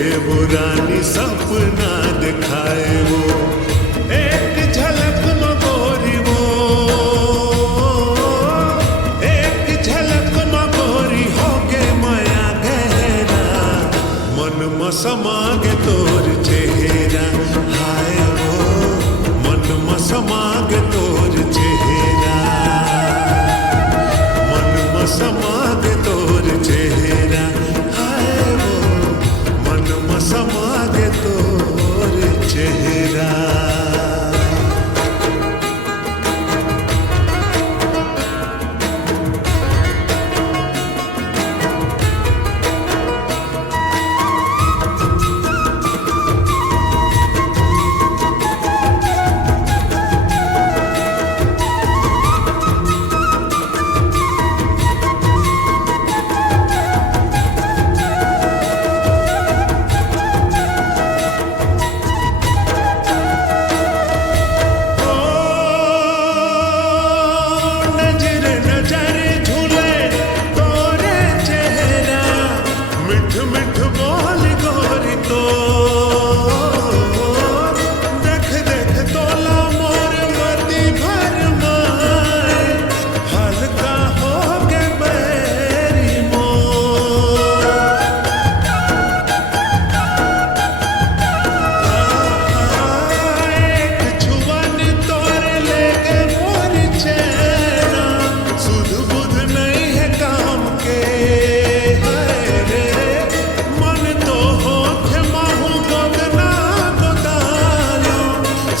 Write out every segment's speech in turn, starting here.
बुरानी सपना दिखाए वो, एक झलक मगोरी वो, एक झलक मगोरी हो गे माया गहरा, मन में समा गे तोर चेहरा, हाय वो मन में समा गे तोर चेहरा, मन में समा गे तोर चेहरा, समागे तोर चेहरा।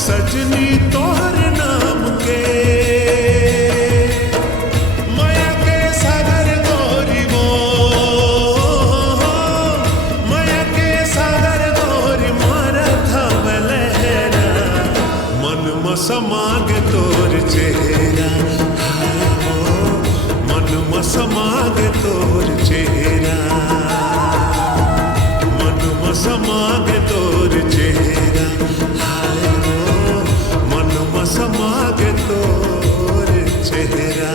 सजनी तोहर नाम के माया के सागर गोरी वो, माया के सागर गोरी मारा था लहरा, मन में समा गे तोर चेहरा, मन में समा गे तोर चेहरा, मन में समा गे तोर चेहरा, समा गे तोर चेहरा।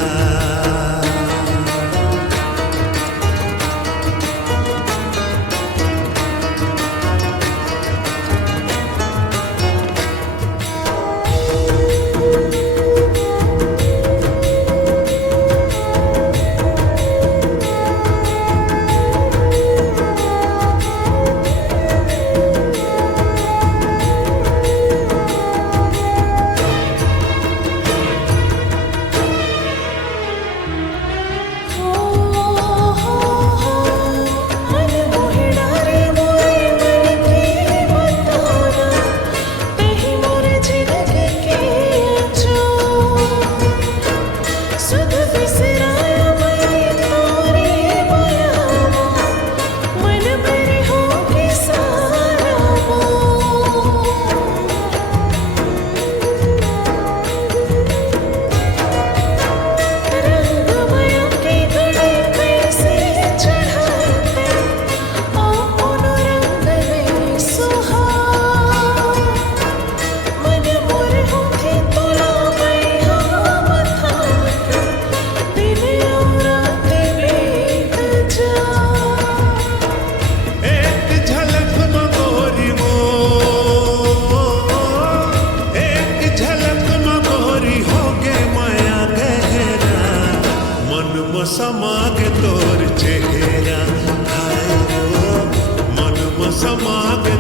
समा गे तोर चेहरा, हाय वो मन में समा गे